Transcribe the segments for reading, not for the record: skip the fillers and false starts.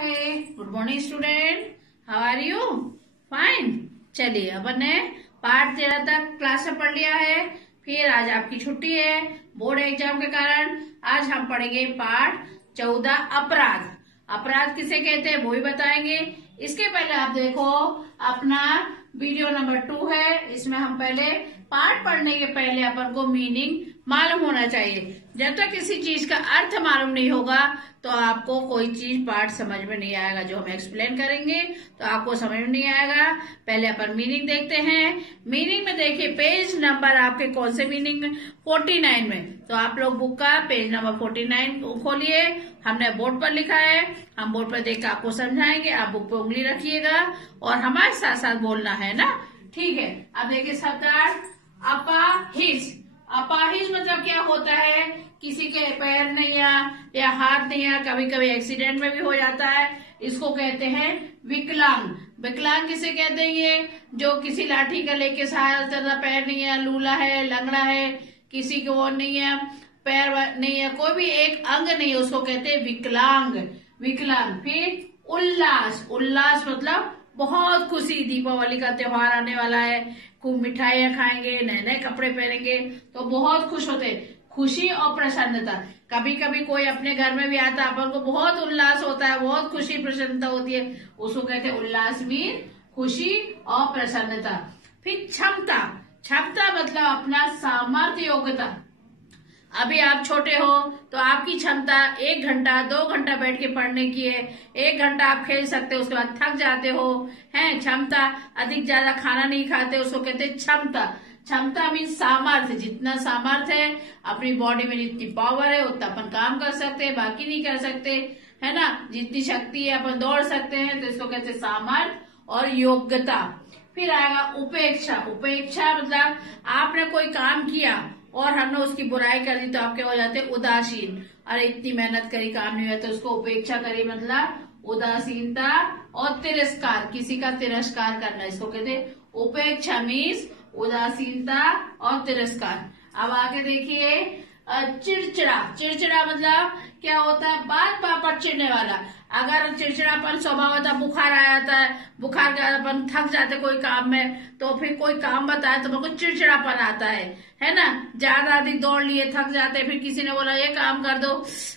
Hi, good morning student. How are you? Fine. चलिए अपन ने पाठ 13 तक क्लास में पढ़ लिया है। फिर आज आपकी छुट्टी है बोर्ड एग्जाम के कारण। आज हम पढ़ेंगे पाठ 14 अपराध। अपराध किसे कहते हैं वो भी बताएंगे। इसके पहले आप देखो अपना वीडियो नंबर 2 है। इसमें हम पहले पाठ पढ़ने के पहले अपन को मीनिंग मालूम होना चाहिए। जब तक किसी चीज का अर्थ मालूम नहीं होगा तो आपको कोई चीज पाठ समझ में नहीं आएगा। जो हम एक्सप्लेन करेंगे तो आपको समझ में नहीं आएगा। पहले अपन मीनिंग देखते हैं। मीनिंग में देखिए पेज नंबर आपके कौन से मीनिंग में 49 में। तो आप लोग बुक का पेज नंबर 49 खोलिए। हमने बोर्ड पर लिखा है, हम बोर्ड पर देख कर आपको समझाएंगे। आप बुक पे उंगली रखिएगा और हमारे साथ साथ बोलना है ना, ठीक है। अब देखिए शब्दार्थ अपाहिज। अपाहिज मतलब क्या होता है? किसी के पैर नहीं या हाथ नहीं है, कभी कभी एक्सीडेंट में भी हो जाता है, इसको कहते हैं विकलांग। विकलांग किसे कहते हैं? ये जो किसी लाठी का लेके सहारा ज्यादा पैर नहीं है, लूला है, लंगड़ा है, किसी को वो नहीं है, पैर नहीं है, कोई भी एक अंग नहीं है, उसको कहते हैं विकलांग। विकलांग। फिर उल्लास। उल्लास मतलब बहुत खुशी। दीपावली का त्योहार आने वाला है, खूब मिठाइयां खाएंगे, नए नए कपड़े पहनेंगे तो बहुत खुश होते हैं। खुशी और प्रसन्नता। कभी कभी कोई अपने घर में भी आता है, अपन को बहुत उल्लास होता है, बहुत खुशी प्रसन्नता होती है, उसको कहते हैं उल्लास मीन खुशी और प्रसन्नता। फिर क्षमता। क्षमता मतलब अपना सामर्थ्य, योग्यता। अभी आप छोटे हो तो आपकी क्षमता 1 घंटा 2 घंटा बैठ के पढ़ने की है। 1 घंटा आप खेल सकते हो, उसके बाद थक जाते हो, है क्षमता। अधिक ज्यादा खाना नहीं खाते, उसको कहते हैं क्षमता। क्षमता मीन सामर्थ्य। जितना सामर्थ्य है अपनी बॉडी में, जितनी पावर है उतना अपन काम कर सकते हैं, बाकी नहीं कर सकते, है ना। जितनी शक्ति है अपन दौड़ सकते हैं, तो इसको कहते हैं सामर्थ्य और योग्यता। फिर आएगा उपेक्षा। उपेक्षा मतलब आपने कोई काम किया और हमने उसकी बुराई कर दी तो आप क्या हो जाते हैं? उदासीन। अरे इतनी मेहनत करी, काम नहीं हुआ, तो उसको उपेक्षा करी मतलब उदासीनता और तिरस्कार। किसी का तिरस्कार करना, इसको कहते हैं उपेक्षा मीन्स उदासीनता और तिरस्कार। अब आगे देखिए चिड़चिड़ा। चिड़चिड़ा मतलब क्या होता है? बात पर चिढ़ने वाला। अगर चिड़चिड़ापन स्वभाव होता, बुखार आ जाता है, बुखार के बाद अपन थक जाते कोई काम में, तो फिर कोई काम बताए तो मेरे को चिड़चिड़ापन आता है ना। ज्यादा अधिक दौड़ लिए, थक जाते, फिर किसी ने बोला ये काम कर दो,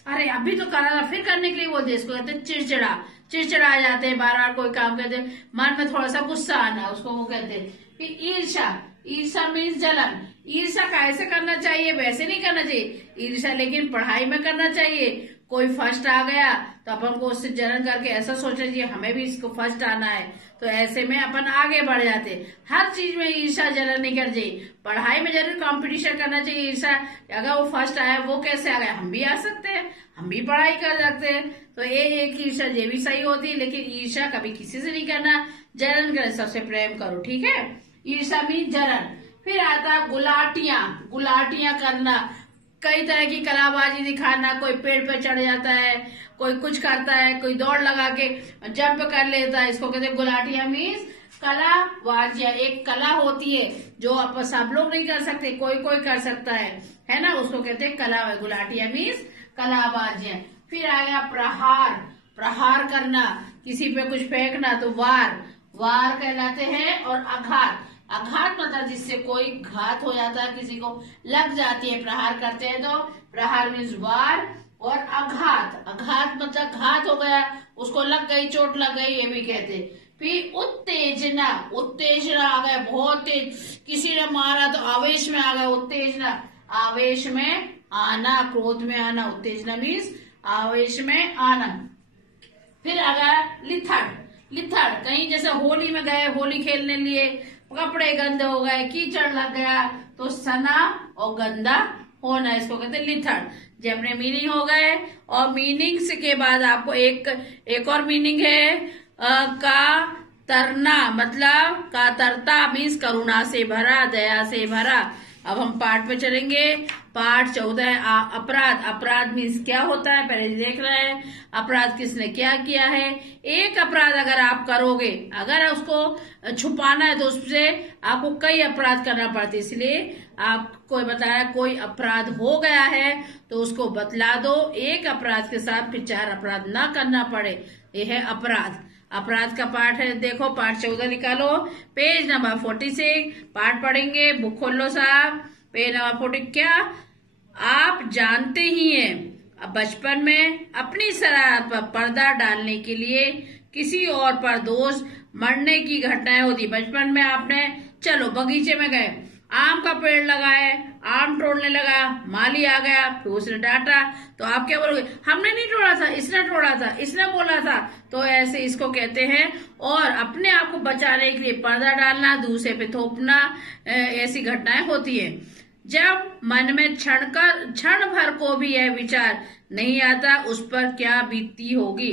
अरे अभी तो करा था, फिर करने के लिए बोलते, इसको कहते हैं चिड़चिड़ा। चिड़चिड़ा आ जाते हैं, बार बार कोई काम करते, मन में थोड़ा सा गुस्सा आना, उसको वो कहते हैं। फिर ईर्ष्या। ईर्ष्या मीन्स जलन। ईर्ष्या कैसे करना चाहिए? वैसे नहीं करना चाहिए ईर्ष्या, लेकिन पढ़ाई में करना चाहिए। कोई फर्स्ट आ गया तो अपन को उससे जलन करके ऐसा सोचना चाहिए हमें भी इसको फर्स्ट आना है, तो ऐसे में अपन आगे बढ़ जाते। हर चीज में ईर्ष्या जलन नहीं करनी चाहिए। पढ़ाई में जरूर कंपटीशन करना चाहिए। ईर्ष्या, अगर वो फर्स्ट आया, वो कैसे आ गया, हम भी आ सकते हैं, हम भी पढ़ाई कर सकते हैं, तो ये एक ईर्ष्या ये भी सही होती है। लेकिन ईर्ष्या कभी किसी से नहीं करना। जलन करे, सबसे प्रेम करो, ठीक है। ईर्ष्या मीन जलन। फिर आता है गुलाटियां। गुलाटियां करना, कई तरह की कलाबाजी दिखाना। कोई पेड़ पे चढ़ जाता है, कोई कुछ करता है, कोई दौड़ लगा के जंप कर लेता है, इसको कहते हैं गुलाटियां मीन्स कलाबाजियां। एक कला होती है जो आप सब लोग नहीं कर सकते, कोई कोई कर सकता है ना, उसको कहते हैं कला। गुलाटियां मीन्स कलाबाजियां। फिर आएगा प्रहार। प्रहार करना, किसी पे कुछ फेंकना, तो वार। वार कहलाते हैं। और आघात। आघात मतलब जिससे कोई घात हो जाता है, किसी को लग जाती है, प्रहार करते हैं तो प्रहार मीन्स वार। और आघात। आघात मतलब घात हो गया, उसको लग गई, चोट लग गई, ये भी कहते हैं। फिर उत्तेजना। उत्तेजना आ गया, बहुत तेज, किसी ने मारा तो आवेश में आ गया, उत्तेजना। आवेश में आना, क्रोध में आना, उत्तेजना मीन्स आवेश में आना। फिर आ गया लिथड़। लिथड़, कहीं जैसे होली में गए, होली खेलने लिए, कपड़े गंदे हो गए, कीचड़ लग गया, तो सना और गंदा होना, इसको कहते हैं लिथड़। जब अपने मीनिंग हो गए, और मीनिंग्स के बाद आपको एक और मीनिंग है का तरना। मतलब का तरता मीन्स करुणा से भरा, दया से भरा। अब हम पाठ पे चलेंगे। पाठ 14 अपराध। अपराध मीन्स क्या होता है, पहले देख रहे हैं अपराध किसने क्या किया है। एक अपराध अगर आप करोगे, अगर उसको छुपाना है तो उससे आपको कई अपराध करना पड़ते, इसलिए आपको बताया कोई अपराध हो गया है तो उसको बतला दो, एक अपराध के साथ फिर 4 अपराध ना करना पड़े, यह है अपराध। अपराध का पाठ है, देखो पाठ 14 निकालो, पेज नंबर 46 पाठ पढ़ेंगे। बुक खोल लो साहब, पेज नंबर 40। क्या आप जानते ही हैं, अब बचपन में अपनी शरारत पर पर्दा डालने के लिए किसी और पर दोष मरने की घटनाएं होती। बचपन में आपने चलो बगीचे में गए, आम का पेड़ लगाए, आम तोड़ने लगा, माली आ गया, फिर उसने डांटा तो आप क्या बोलोगे, हमने नहीं तोड़ा था, इसने तोड़ा था, इसने बोला था। तो ऐसे इसको कहते हैं। और अपने आप को बचाने के लिए पर्दा डालना, दूसरे पे थोपना, ऐसी घटनाएं होती है। जब मन में क्षण भर को भी यह विचार नहीं आता उस पर क्या बीतती होगी।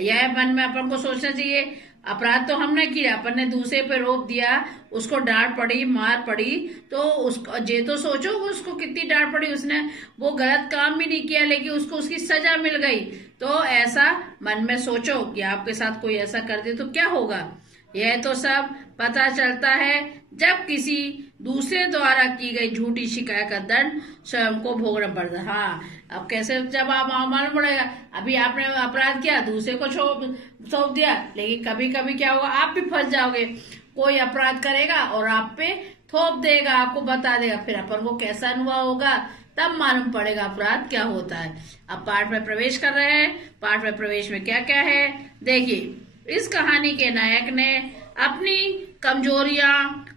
यह मन में अपन को सोचना चाहिए, अपराध तो हमने किया, अपन ने दूसरे पे रोक दिया, उसको डांट पड़ी, मार पड़ी, तो उसको जे तो सोचो उसको कितनी डांट पड़ी, उसने वो गलत काम भी नहीं किया लेकिन उसको उसकी सजा मिल गई। तो ऐसा मन में सोचो कि आपके साथ कोई ऐसा कर दे तो क्या होगा। यह तो सब पता चलता है जब किसी दूसरे द्वारा की गई झूठी शिकायत का दंड स्वयं को भोगना पड़ता। हाँ, अब कैसे, जब आप मालूम पड़ेगा, अभी आपने अपराध किया, दूसरे को सौंप दिया, लेकिन कभी कभी क्या होगा, आप भी फंस जाओगे। कोई अपराध करेगा और आप पे थोप देगा, आपको बता देगा, फिर अपन को कैसा अनुभव होगा, तब मालूम पड़ेगा अपराध क्या होता है। अब पाठ में प्रवेश कर रहे हैं। पाठ में प्रवेश में क्या क्या है देखिए। इस कहानी के नायक ने अपनी कमजोरियां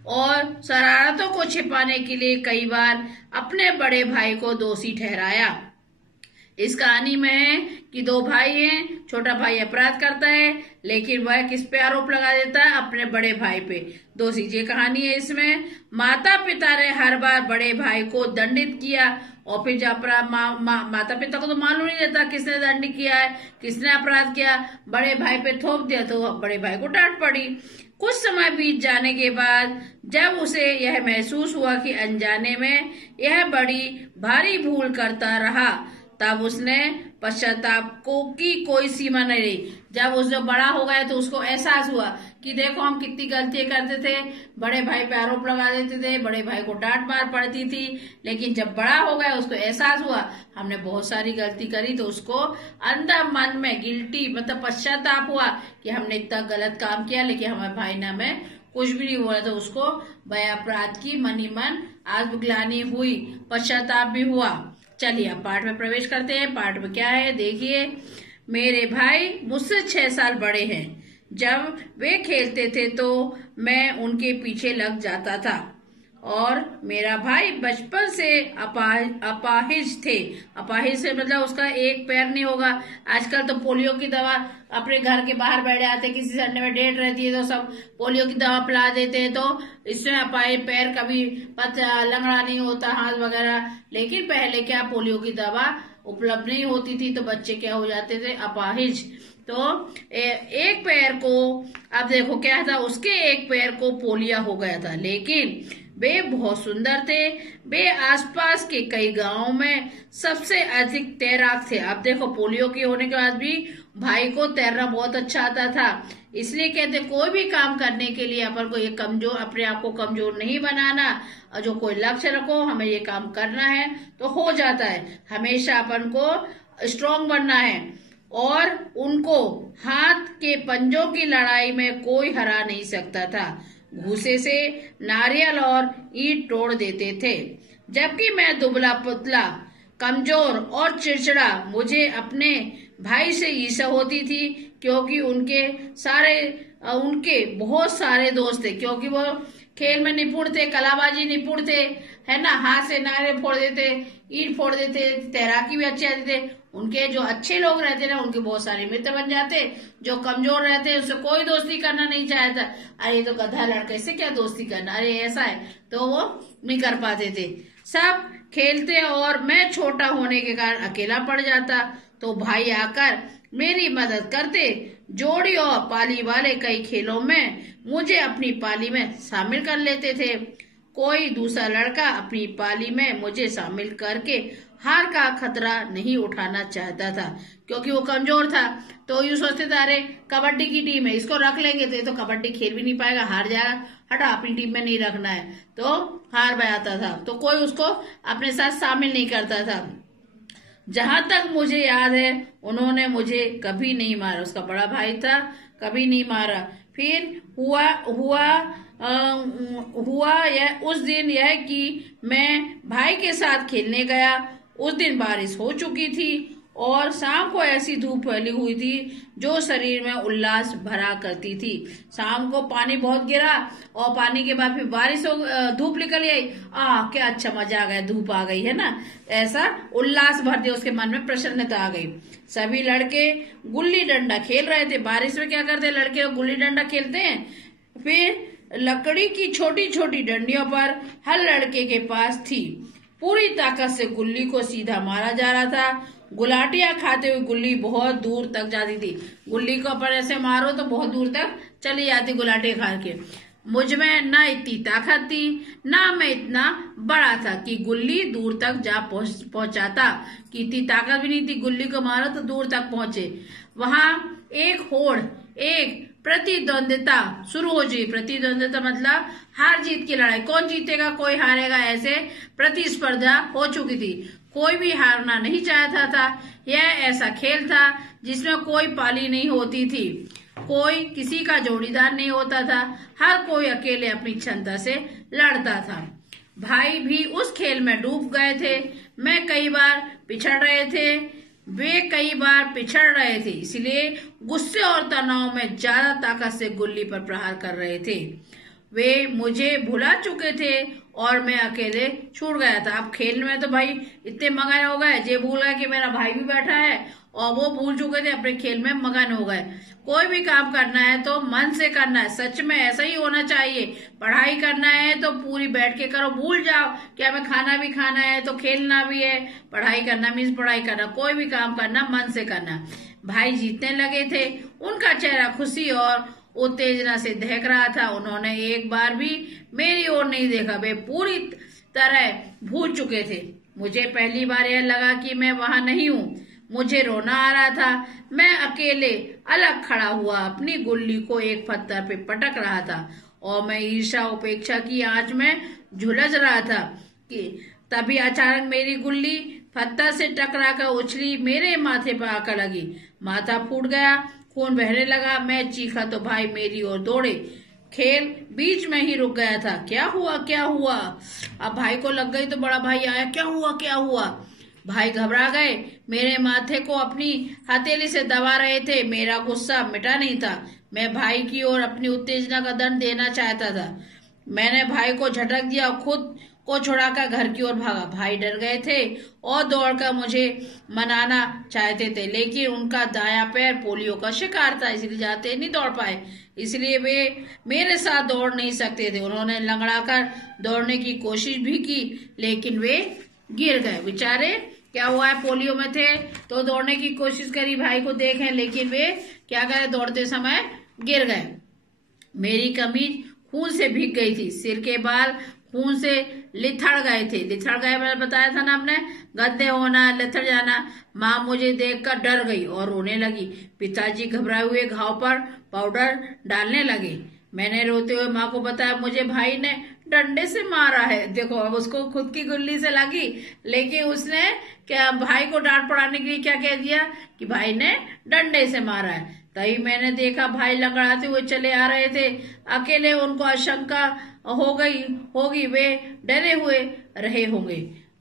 और शरारतों को छिपाने के लिए कई बार अपने बड़े भाई को दोषी ठहराया। इस कहानी में है कि 2 भाई हैं, छोटा भाई अपराध करता है लेकिन वह किस पे आरोप लगा देता है, अपने बड़े भाई पे दोषी। ये कहानी है। इसमें माता पिता ने हर बार बड़े भाई को दंडित किया और फिर जब माता पिता को तो मालूम नहीं रहता किसने दंड किया है, किसने अपराध किया, बड़े भाई पे थोप दिया तो बड़े भाई को डांट पड़ी। कुछ समय बीत जाने के बाद जब उसे यह महसूस हुआ कि अनजाने में यह बड़ी भारी भूल करता रहा, तब उसने पश्चाताप की कोई सीमा नहीं रही। जब उसने बड़ा हो गया तो उसको एहसास हुआ कि देखो हम कितनी गलतियां करते थे, बड़े भाई पे आरोप लगा देते थे, बड़े भाई को डांट मार पड़ती थी, लेकिन जब बड़ा हो गया उसको एहसास हुआ हमने बहुत सारी गलती करी, तो उसको अंदर मन में गिल्टी मतलब पश्चाताप हुआ कि हमने इतना गलत काम किया, लेकिन हमारे भाई ने हमें कुछ भी नहीं बोला, तो उसको वह अपराध की मनी मन आत्मग्लानि हुई, पश्चाताप भी हुआ। चलिए अब पाठ में प्रवेश करते हैं। पाठ में क्या है देखिए। मेरे भाई मुझसे 6 साल बड़े हैं। जब वे खेलते थे तो मैं उनके पीछे लग जाता था और मेरा भाई बचपन से अपाहिज थे। अपाहिज से मतलब उसका एक पैर नहीं होगा। आजकल तो पोलियो की दवा अपने घर के बाहर बैठ जाते, किसी संडे में डेट रहती है तो सब पोलियो की दवा पिला देते हैं, तो इससे अपाहिज पैर कभी लंगड़ा नहीं होता, हाथ वगैरह। लेकिन पहले क्या पोलियो की दवा उपलब्ध नहीं होती थी तो बच्चे क्या हो जाते थे, अपाहिज। तो एक पैर को, अब देखो क्या था, उसके एक पैर को पोलियो हो गया था, लेकिन वे बहुत सुंदर थे। वे आसपास के कई गांवों में सबसे अधिक तैराक थे। अब देखो पोलियो के होने के बाद भी भाई को तैरना बहुत अच्छा आता था। इसलिए कहते कोई भी काम करने के लिए अपन को ये कमजोर, अपने आप को कमजोर नहीं बनाना, और जो कोई लक्ष्य रखो हमें ये काम करना है तो हो जाता है। हमेशा अपन को स्ट्रांग बनना है। और उनको हाथ के पंजों की लड़ाई में कोई हरा नहीं सकता था। घूसे से नारियल और ईंट तोड़ देते थे, जबकि मैं दुबला पुतला, कमजोर और चिड़चिड़ा। मुझे अपने भाई से ईर्ष्या होती थी क्योंकि उनके बहुत सारे दोस्त थे, क्योंकि वो खेल में निपुण थे, कलाबाजी निपुण थे, है ना, हाथ से नारियल फोड़ देते, ईंट फोड़ देते, तैराकी भी अच्छे आते थे। उनके जो अच्छे लोग रहते ना उनके बहुत सारे मित्र बन जाते, जो कमजोर रहते उससे कोई दोस्ती करना नहीं चाहता। अरे तो गधा लड़का, इससे क्या दोस्ती करना, अरे ऐसा है, तो वो नहीं कर पाते थे। सब खेलते और मैं छोटा होने के कारण अकेला पड़ जाता, तो भाई आकर मेरी मदद करते। जोड़ी और पाली वाले कई खेलों में मुझे अपनी पाली में शामिल कर लेते थे। कोई दूसरा लड़का अपनी पाली में मुझे शामिल करके हार का खतरा नहीं उठाना चाहता था, क्योंकि वो कमजोर था। तो यूं सोचते थे अरे कबड्डी की टीम है, इसको रख लेंगे तो ये तो कबड्डी खेल भी नहीं पाएगा, हार जाएगा, हटा अपनी टीम में नहीं रखना है। तो हार बजाता था, तो कोई उसको अपने साथ शामिल नहीं करता था। जहां तक मुझे याद है उन्होंने मुझे कभी नहीं मारा, उसका बड़ा भाई था, कभी नहीं मारा। फिर हुआ यह उस दिन यह कि मैं भाई के साथ खेलने गया। उस दिन बारिश हो चुकी थी और शाम को ऐसी धूप फैली हुई थी जो शरीर में उल्लास भरा करती थी। शाम को पानी बहुत गिरा और पानी के बाद फिर बारिश हो, धूप निकल आई। क्या अच्छा मजा आ गया, धूप आ गई है ना, ऐसा उल्लास भर दिया, उसके मन में प्रसन्नता आ गई। सभी लड़के गुल्ली डंडा खेल रहे थे। बारिश में क्या करते हैं लड़के, गुल्ली डंडा खेलते हैं। फिर लकड़ी की छोटी छोटी डंडियों पर हर लड़के के पास थी। पूरी ताकत से गुल्ली को सीधा मारा जा रहा था। गुलाटियां खाते हुए गुल्ली बहुत दूर तक जाती थी। गुल्ली को अपन ऐसे मारो तो बहुत दूर तक चली जाती गुलाटियां खा के। मुझ में न इतनी ताकत थी, ना मैं इतना बड़ा था कि गुल्ली दूर तक जा पहुंचाता, कि इतनी ताकत भी नहीं थी गुल्ली को मारो तो दूर तक पहुंचे। वहां एक प्रतिद्वंदिता शुरू हो गई। प्रतिद्वंदिता मतलब हार जीत की लड़ाई, कौन जीतेगा कोई हारेगा, ऐसे प्रतिस्पर्धा हो चुकी थी। कोई भी हारना नहीं चाहता था। यह ऐसा खेल था जिसमें कोई पाली नहीं होती थी, कोई किसी का जोड़ीदार नहीं होता था, हर कोई अकेले अपनी क्षमता से लड़ता था। भाई भी उस खेल में डूब गए थे। मैं कई बार पिछड़ रहे थे, वे कई बार पिछड़ रहे थे, इसलिए गुस्से और तनाव में ज्यादा ताकत से गुल्ली पर प्रहार कर रहे थे। वे मुझे भुला चुके थे और मैं अकेले छूट गया था। अब खेल में तो भाई इतने मगन हो गए, ये भूल गए कि मेरा भाई भी बैठा है, और वो भूल चुके थे, अपने खेल में मगन हो गए। कोई भी काम करना है तो मन से करना है, सच में ऐसा ही होना चाहिए। पढ़ाई करना है तो पूरी बैठ के करो, भूल जाओ कि हमें खाना भी खाना है तो खेलना भी है। पढ़ाई करना मीन्स पढ़ाई करना, कोई भी काम करना मन से करना। भाई जीतने लगे थे, उनका चेहरा खुशी और उत्तेजना से दहक रहा था। उन्होंने एक बार भी मेरी ओर नहीं देखा, वे पूरी तरह भूल चुके थे। मुझे पहली बार यह लगा कि मैं वहां नहीं हूँ। मुझे रोना आ रहा था। मैं अकेले अलग खड़ा हुआ अपनी गुल्ली को एक पत्थर पे पटक रहा था और मैं ईर्ष्या उपेक्षा की आंच में झुलस रहा था कि तभी अचानक मेरी गुल्ली पत्थर से टकराकर उछली, मेरे माथे पर आकर लगी। माथा फूट गया, खून बहने लगा। मैं चीखा तो भाई मेरी ओर दौड़े। खेल बीच में ही रुक गया था। क्या हुआ क्या हुआ? अब भाई को लग गई तो बड़ा भाई आया, क्या हुआ क्या हुआ? भाई घबरा गए, मेरे माथे को अपनी हथेली से दबा रहे थे। मेरा गुस्सा मिटा नहीं था। मैं भाई की ओर अपनी उत्तेजना का दंड देना चाहता था। मैंने भाई को झटक दिया और खुद को छुड़ाकर घर की ओर भागा। भाई डर गए थे और दौड़कर मुझे मनाना चाहते थे, लेकिन उनका दायां पैर पोलियो का शिकार था, इसलिए जाते नहीं दौड़ पाए, इसलिए वे मेरे साथ दौड़ नहीं सकते थे। उन्होंने लंगड़ाकर दौड़ने की कोशिश भी की, लेकिन वे गिर गए बेचारे। क्या हुआ है, पोलियो में थे तो दौड़ने की कोशिश करी, भाई को देखें, लेकिन वे क्या करे, दौड़ते समय गिर गए। मेरी कमीज खून से भीग गई थी, सिर के बाल खून से लिथड़ गए थे। लिथड़ गए मैंने बताया था ना आपने, गंदे होना, लिथड़ जाना। माँ मुझे देखकर डर गई और रोने लगी। पिताजी घबराए हुए घाव पर पाउडर डालने लगे। मैंने रोते हुए माँ को बताया, मुझे भाई ने डंडे से मारा है। देखो अब उसको खुद की गुल्ली से लगी, लेकिन उसने क्या भाई को डांट पड़ाने के लिए क्या कह दिया कि भाई ने डंडे से मारा है। तभी मैंने देखा भाई लंगड़ाते हुए चले आ रहे थे। अकेले उनको आशंका होगी, वे डरे हुए रहे होंगे।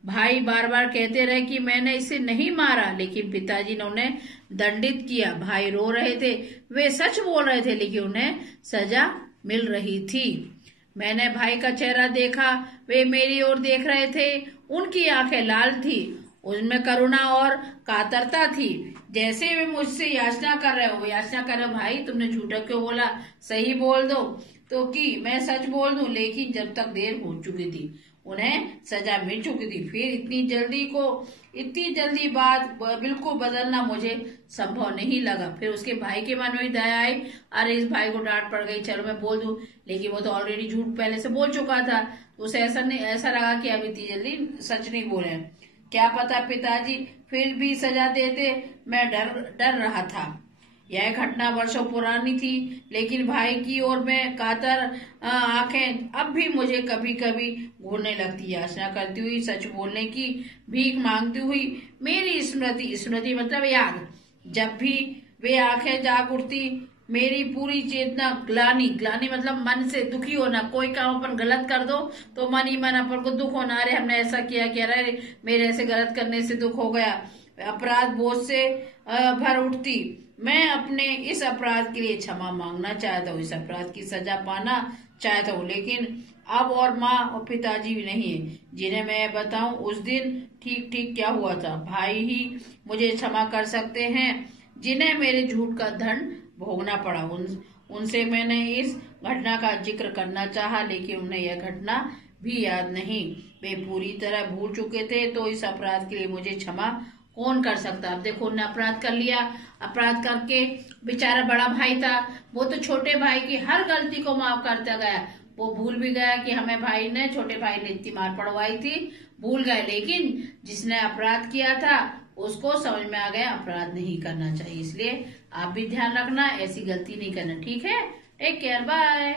भाई बार बार कहते रहे कि मैंने इसे नहीं मारा, लेकिन पिताजी ने उन्हें दंडित किया। भाई रो रहे थे, वे सच बोल रहे थे, लेकिन उन्हें सजा मिल रही थी। मैंने भाई का चेहरा देखा, वे मेरी ओर देख रहे थे। उनकी आंखें लाल थी, उनमें करुणा और कातरता थी, जैसे वे मुझसे याचना कर रहे हो। याचना कर रहे हो, भाई तुमने झूठा क्यों बोला, सही बोल दो तो कि मैं सच बोल दूं। लेकिन जब तक देर हो चुकी थी, उन्हें सजा मिल चुकी थी। फिर इतनी जल्दी बात बिल्कुल बदलना मुझे संभव नहीं लगा। फिर उसके भाई के मन में दया आई, अरे इस भाई को डांट पड़ गई, चलो मैं बोल दूं, लेकिन वो तो ऑलरेडी झूठ पहले से बोल चुका था। उसे ऐसा लगा कि अब इतनी जल्दी सच नहीं बोले। क्या पता पिताजी फिर भी सजा देते, मैं डर रहा था। यह घटना वर्षों पुरानी थी, लेकिन भाई की ओर में कातर आंखें अब भी मुझे कभी कभी घूरने लगती। याचना करती हुई, सच बोलने की भीख मांगती हुई मेरी स्मृति मतलब याद, जब भी वे आंखें जाग उठती, मेरी पूरी चेतना ग्लानी मतलब मन से दुखी होना। कोई काम अपन गलत कर दो तो मन ही मन अपन को दुख होना, अरे हमने ऐसा किया कि अरे मेरे ऐसे गलत करने से दुख हो गया। अपराध बोझ से भर उठती। मैं अपने इस अपराध के लिए क्षमा मांगना चाहता हूँ, इस अपराध की सजा पाना चाहता हूँ, लेकिन अब और माँ और पिताजी भी नहीं है जिन्हें मैं बताऊं उस दिन ठीक ठीक क्या हुआ था। भाई ही मुझे क्षमा कर सकते हैं, जिन्हें मेरे झूठ का दंड भोगना पड़ा। उनसे मैंने इस घटना का जिक्र करना चाहा, लेकिन उन्हें यह घटना भी याद नहीं। वे पूरी तरह भूल चुके थे, तो इस अपराध के लिए मुझे क्षमा कौन कर सकता। अब देखो, उन्होंने अपराध कर लिया, अपराध करके बेचारा बड़ा भाई था, वो तो छोटे भाई की हर गलती को माफ करता गया। वो भूल भी गया कि हमें भाई ने, छोटे भाई ने इतनी मार पड़वाई थी, भूल गए। लेकिन जिसने अपराध किया था उसको समझ में आ गया अपराध नहीं करना चाहिए। इसलिए आप भी ध्यान रखना, ऐसी गलती नहीं करना, ठीक है। Take care, bye.